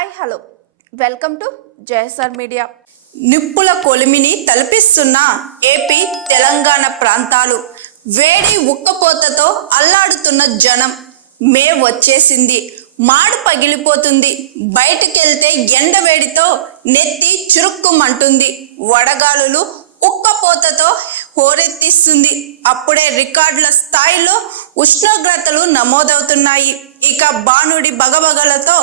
Hi hello welcome to JSR Media నిప్పుల కొలిమిని తలపిస్తున్న AP Telangana ప్రాంతాలు వేడి ఉక్కపోతతో అల్లాడుతున్న జనం. మే వచ్చేసింది. మాడు పగిలిపోతుంది. బయటకెళ్తే ఎండ వేడితో నెత్తి చురుక్కుమంటుంది. వడగాలులు ఉక్కపోతతో హోరెత్తిస్తుంది. అప్పుడే రికార్డుల స్థాయిలో ఉష్ణోగ్రతలు నమోదవుతున్నాయి. ఇక బాణుడి బగబగలతో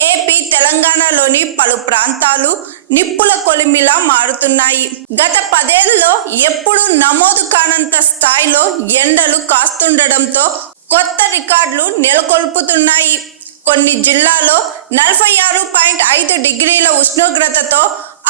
ఏపీ తెలంగాణలోని పలు ప్రాంతాలు నిప్పుల కొలిమిలా మారుతున్నాయి. గత పదేళ్ళలో ఎప్పుడు నమోదు కానంత స్థాయిలో ఎండలు కాస్తుండడంతో కొత్త రికార్డులు నెలకొల్పుతున్నాయి. కొన్ని జిల్లాలో నలభై ఆరు పాయింట్ ఐదు డిగ్రీల ఉష్ణోగ్రతతో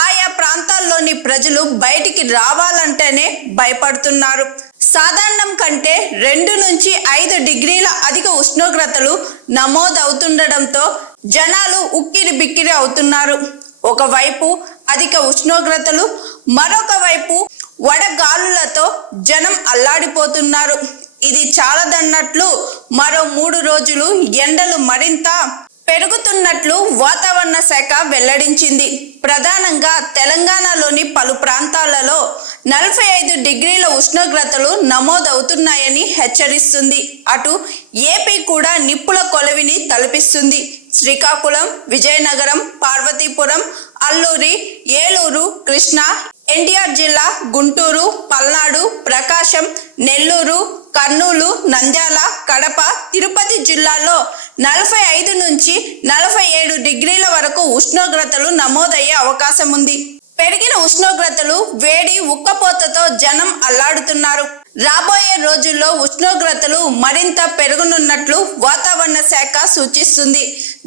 ఆయా ప్రాంతాల్లోని ప్రజలు బయటికి రావాలంటేనే భయపడుతున్నారు. సాధారణం కంటే రెండు నుంచి ఐదు డిగ్రీల అధిక ఉష్ణోగ్రతలు నమోదవుతుండడంతో జనాలు ఉక్కిరి బిక్కిరి అవుతున్నారు. ఒకవైపు అధిక ఉష్ణోగ్రతలు మరొక వైపు వడగాలులతో జనం అల్లాడిపోతున్నారు. ఇది చాలదన్నట్లు మరో మూడు రోజులు ఎండలు మరింత పెరుగుతున్నట్లు వాతావరణ శాఖ వెల్లడించింది. ప్రధానంగా తెలంగాణలోని పలు ప్రాంతాలలో నలభై ఐదు డిగ్రీల ఉష్ణోగ్రతలు నమోదవుతున్నాయని హెచ్చరిస్తుంది. అటు ఏపీ కూడా నిప్పుల కొలవిని తలపిస్తుంది. శ్రీకాకుళం విజయనగరం పార్వతీపురం అల్లూరి ఏలూరు కృష్ణా ఎన్టీఆర్ జిల్లా గుంటూరు పల్నాడు ప్రకాశం నెల్లూరు కర్నూలు నంద్యాల కడప తిరుపతి జిల్లాలో నలభై ఐదు నుంచి నలభై ఏడు డిగ్రీల వరకు ఉష్ణోగ్రతలు నమోదయ్యే అవకాశం ఉంది పెరిగిన ఉష్ణోగ్రతలు వేడి ఉక్కపోతతో జనం అల్లాడుతున్నారు. రాబోయే రోజుల్లో ఉష్ణోగ్రతలు మరింత పెరుగునున్నట్లు వాతావరణ శాఖ సూచిస్తుంది.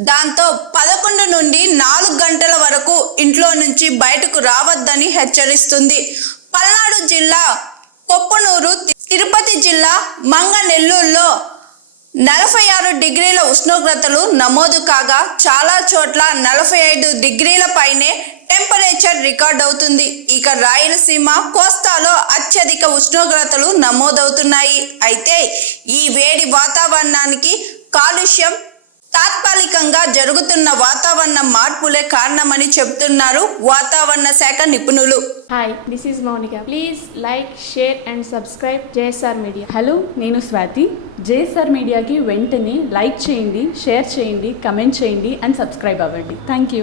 దాంతో పదకొండు నుండి నాలుగు గంటల వరకు ఇంట్లో నుంచి బయటకు రావద్దని హెచ్చరిస్తుంది. పల్నాడు జిల్లా కొప్పనూరు తిరుపతి జిల్లా మంగనెల్లూరులో నలభై ఆరు డిగ్రీల ఉష్ణోగ్రతలు నమోదు కాగా చాలా చోట్ల నలభై ఐదు డిగ్రీల పైనే టెంపరేచర్ రికార్డ్ అవుతుంది. ఇక రాయలసీమ కోస్తాలో అత్యధిక ఉష్ణోగ్రతలు నమోదవుతున్నాయి. అయితే ఈ వేడి వాతావరణానికి కాలుష్యం తాత్కాలికంగా జరుగుతున్న వాతావరణ మార్పులే కారణమని చెబుతున్నారు వాతావరణ శాఖ నిపుణులు Hi, this is Monica. Please like, share, and subscribe JSR Media. Hello నేను స్వాతి జేఎస్ఆర్ మీడియాకి వెంటనే లైక్ చేయండి షేర్ చేయండి కమెంట్ చేయండి అండ్ సబ్స్క్రైబ్ అవ్వండి థ్యాంక్ యూ